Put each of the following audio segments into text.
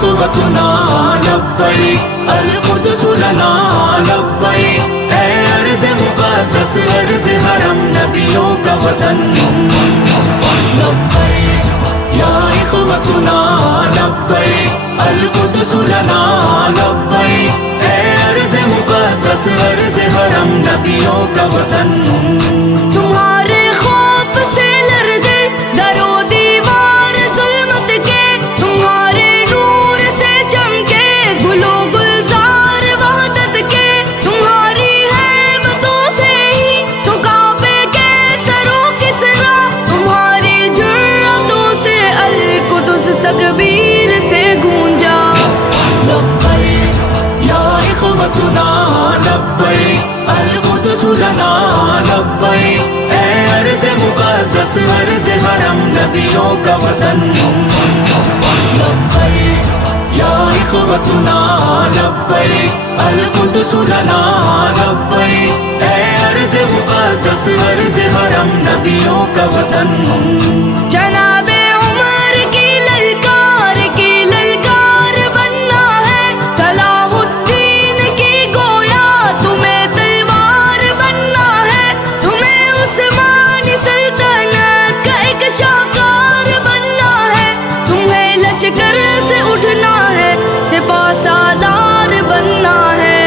اخوتنا لبیک القدس لنا لبیک، اے ارض مقدس ارض حرم نبیوں کا وطن لبیک یا اخوتنا لبیک القدس لنا لبیک، اے ارض مقدس ارض حرم نبیوں کا وطن۔ تمہارے خوف سے لرزے در و دیوار ظلمت کے، تمہارے نور سے چمکے گل و گلزار وحدت کے، تمہاری ہیبتوں سے ہی تو کعبے کے سرو کسرا، تمہاری جرأتوں سے القدس تکبیر سے گونجا لبیک یا اخوتنا لبیک القدس لنا لبیک، اے ارض مقدس ارض حرم نبیوں کا وطن لبیک یا اخوتنا لبیک القدس لنا لبیک، اے ارض مقدس ارض حرم نبیوں کا وطن۔ جناب عمر کی للکار بننا ہے، صلاح الدین کی گویا تمہیں تلوار بننا ہے، تمہیں عثمانی سلطنت کا ایک شاہکار بننا ہے، تمہیں لشکر سے اٹھنا ہے، سپاہ سالار بننا ہے۔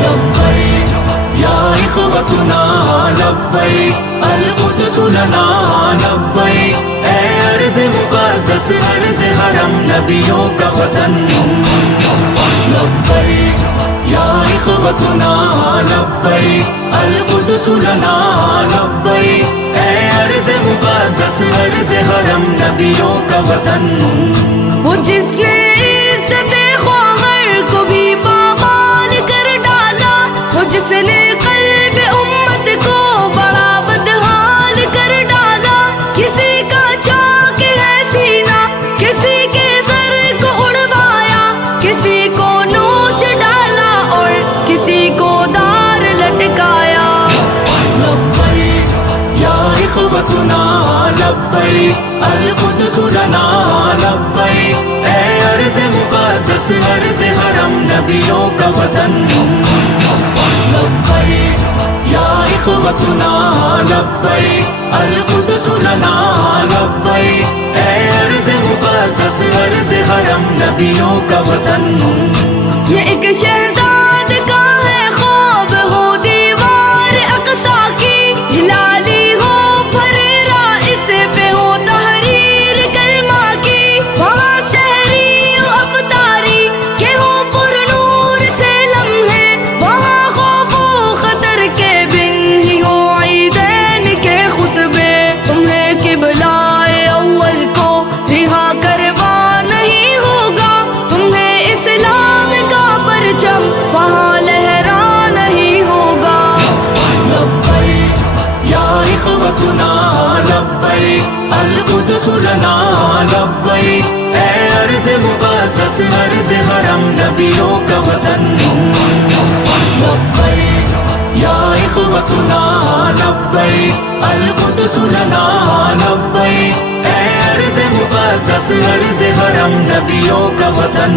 لبیک یا اخوتنا لبیک القدس لنا لبیک، اے ارض مقدس ارض حرم نبیوں کا وطن لبیک یا اخوتنا لبیک القدس لنا لبیک، اے ارض مقدس ارض حرم نبیوں کا وطن۔ وہ جس نے عزت خواہر کو بھی پامال کر ڈالا، وہ جس نے قلب امت کو بڑا بدحال کر ڈالا، کسی کا چاک ہے سینہ کسی کے سر کو اڑوایا، کسی کو نوچ ڈالا اور کسی کو دار لٹکایا۔ لبیک یا اخوتنا لبیک القدس لنا لبیک، اے ارض مقدس ارض حرم نبیوں کا وطن لبیک یا اخوتنا لبیک القدس لنا لبیک، اے ارض مقدس ارض حرم نبیوں کا وطن۔ یہ ایک شہزاد کا ہے خواب، ہو دیوار اقصی کی ہلالی، ہو پھریرا اس پہ ہو تحریر کلمہ کی، وہاں سحری و افطاری کے ہو پر نور سے لمحے، وہاں خوف و خطر کے بن ہی ہو عیدین کے خطبے، تمہیں قبلہ اول کو رہا کروا نہیں ہوگا، تمہیں اسلام کا پرچم وہاں لہرا نہیں ہوگا۔ لبیک یا اخوتنا لبیک القدس لنا لبیک، اے ارض مقدس ارض حرم نبیوں کا وطن لبیک یا اخوتنا لبیک القدس لنا لبیک، اے ارض مقدس ارض حرم نبیوں کا وطن۔